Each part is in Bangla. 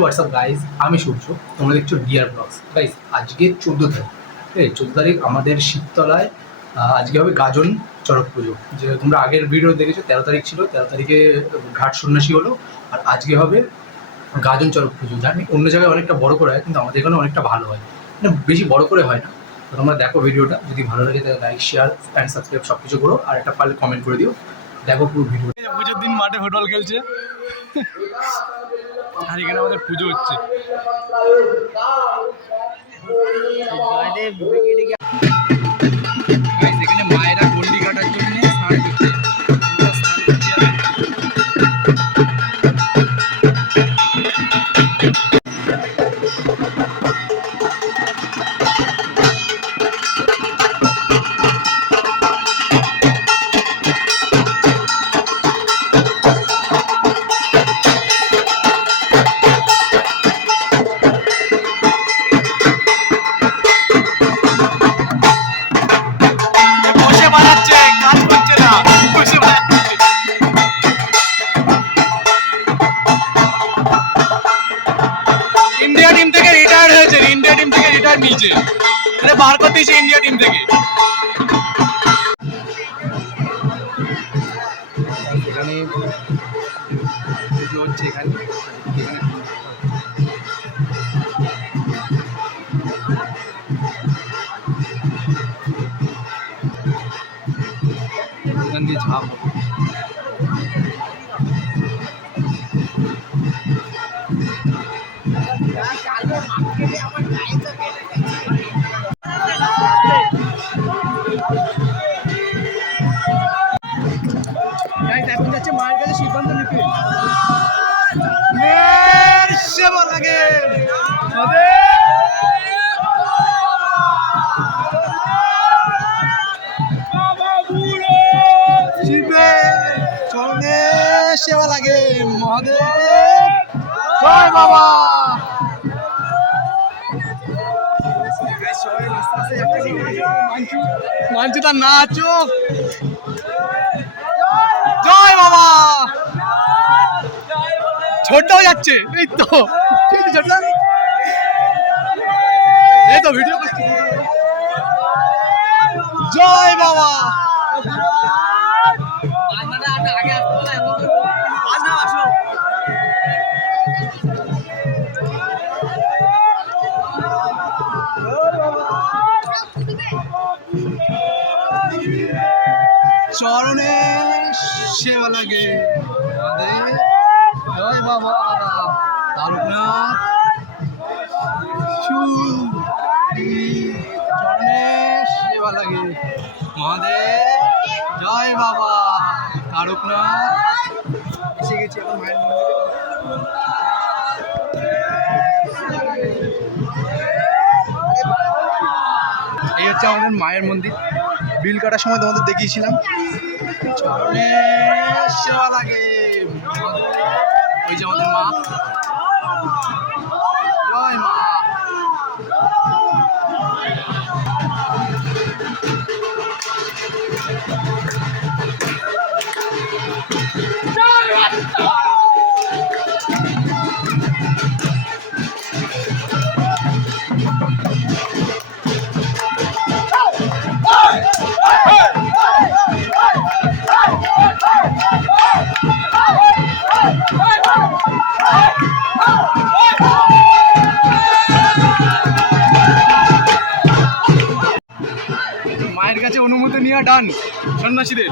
হোয়াটসঅ্যাপ গাইজ, আমি সূর্য, তোমরা দেখছো ডিয়ার ব্লগস। গাইজ আজকে 14 তারিখ, ঠিক আছে? 14 তারিখ আমাদের শিবতলায় আজকে হবে গাজন চড়ক পুজো। যে তোমরা আগের ভিডিও দেখেছো, 13 তারিখ ছিল, 13 তারিখে ঘাট সন্ন্যাসী হলো, আর আজকে হবে গাজন চড়ক পুজো। জানি অন্য জায়গায় অনেকটা বড় করে হয়, কিন্তু আমাদের এখানে অনেকটা ভালো হয়, মানে বেশি বড় করে হয় না। তো তোমরা দেখো ভিডিওটা, যদি ভালো লাগে তাহলে লাইক, শেয়ার অ্যান্ড সাবস্ক্রাইব সব কিছু করো, আর একটা পারলে কমেন্ট করে দিও। দেখো পুরো ভিডিও। পুজোর দিন মাঠে ফুটবল খেলছে আর এখানে আমাদের পুজো হচ্ছে। এখানে মায়েরা গন্ডি কাটার জন্য স্নান করছে। ইন্ডিয়া টিম থেকে রিটায়ার হয়েছে, ইন্ডিয়া টিম থেকে রিটায়ার নিয়েছে, এটা বার করতে দিয়েছে ইন্ডিয়া টিম থেকে। এখানে পুজো হচ্ছে, এখানে এখান দিয়ে ঝাঁপ হবে। এখন যাচ্ছে মায়ের কাছে সিদ্ধান্ত নিতে। সেবা লাগে সেবা লাগে মহাদেব। জয় বাবা। মানছি তার নাচো। জয় বাবা। ছোটটাও যাচ্ছে, এই তো ছোটটা, এই তো ভিডিও করছি। জয় বাবা। চরণে সেবা লাগে আমাদের। জয় বাবা। তারকনাথ চরণে সেবা লাগে মহাদেব। জয় বাবা। তারকনাথ এসে গেছি এখন মায়ের মন্দিরে। এই হচ্ছে আমাদের মায়ের মন্দির। বিল কাটার সময় তোমাদের দেখিয়েছিলাম। চরণে সেবা লাগে। ওই যে আমাদের মা। জয় মা। মায়ের কাছে অনুমতি নেওয়া ডান সন্ন্যাসীদের।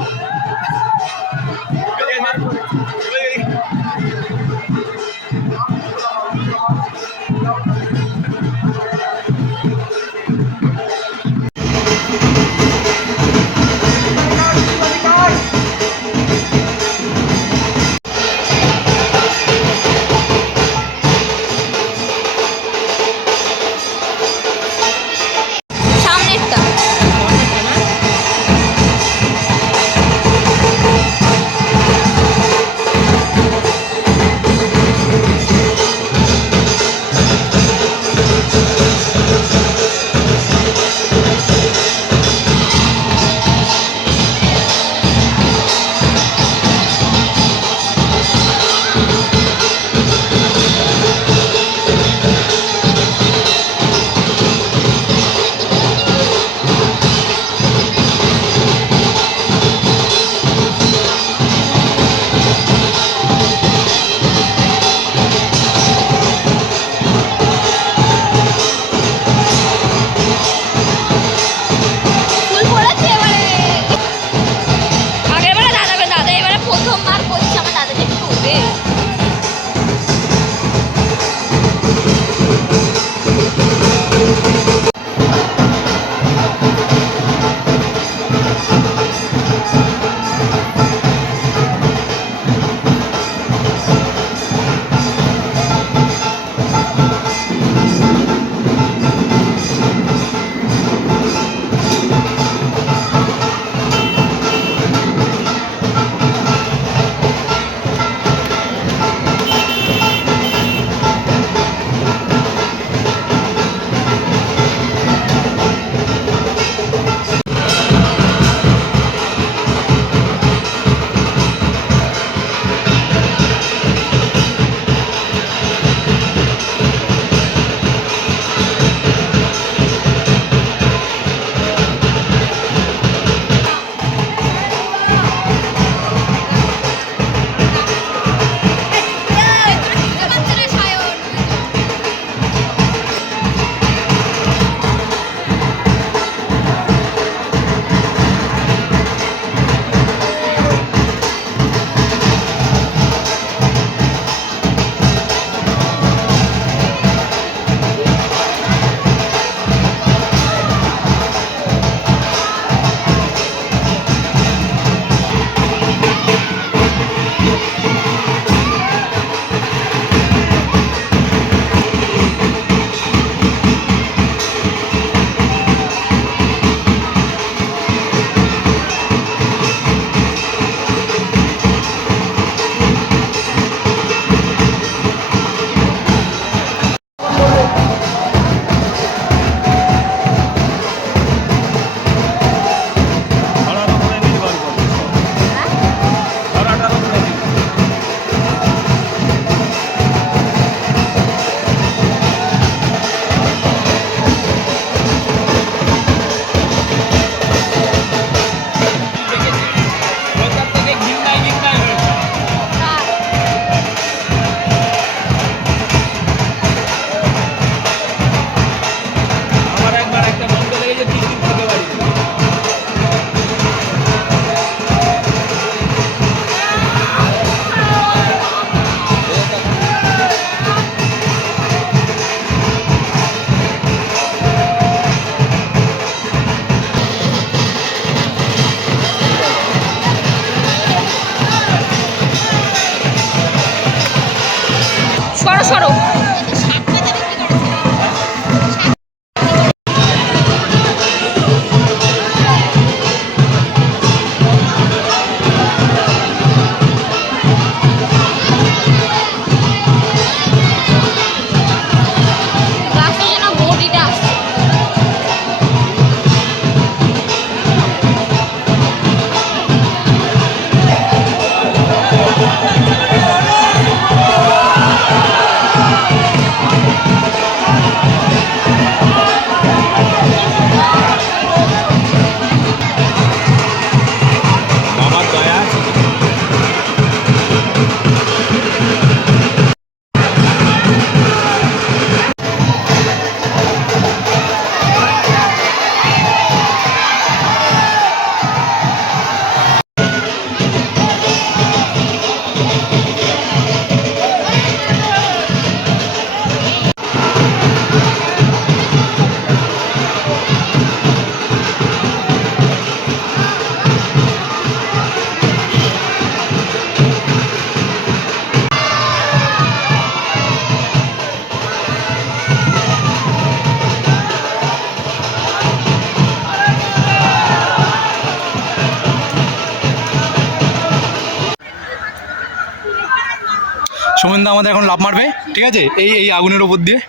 সোমেনদা আমাদের এখন লাফ মারবে, ঠিক আছে? এই এই আগুনের ওপর দিয়ে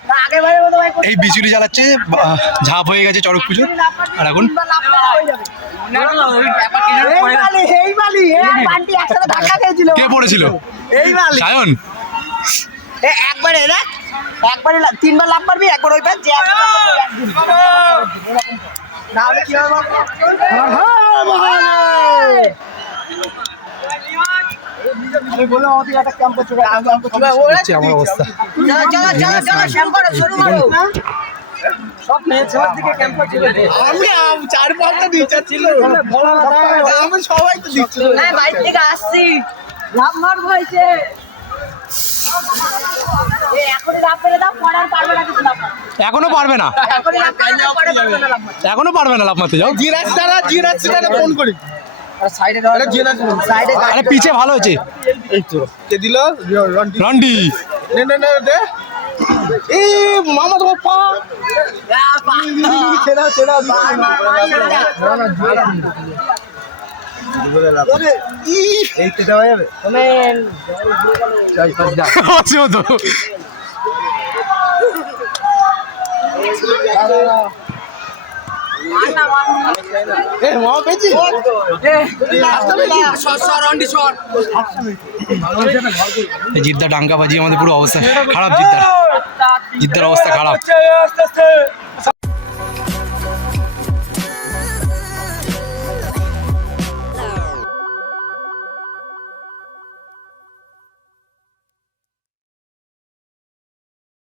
এই বিচুলি জ্বালাচ্ছে, ঝাঁপ হয়ে গেছে চড়ক পুজো। আর এখন কে পড়েছিল? সায়ন। একবারে দেখ, একবারে 3বার লাভ মারবি, একবার ওই পাশ যে না হলে কি হবে? আমি বললাম আমাদের একটা ক্যাম্প করতে হচ্ছে আমার অবস্থা। শুরু করো, শুরু করো। সব মেয়ে ছেলের দিকে ক্যাম্প করতে আমি 4-5টা দিচ্ছিল, আমি সবাই তো দিচ্ছিল। হ্যাঁ, বাইরে থেকে আসছি, লাভ মারবো হয়েছে। এখনই লাভ করে দাও, পড়ার পারবে না কিছু লাভ। এখনো পারবে না, এখনই লাভ করে দাও, পরে পারবে না লাভ। এখনো পারবে না লাফ মারতে। যাও জিরাসটা ফোন করি। সাইডে দাও, সাইডে আরে পিছে ভালো হয়েছে। এই তো কে দিল রন্ডি নে নে নে দে এই মামা তোমার পা ছেড়া ছেড়া এই তো দেওয়া যাবে আছে তো। এ মামা পেয়েছি জিদ্দা ডাঙ্কা বাজি আমাদের পুরো অবস্থা খারাপ। জিদ্দার অবস্থা খারাপ।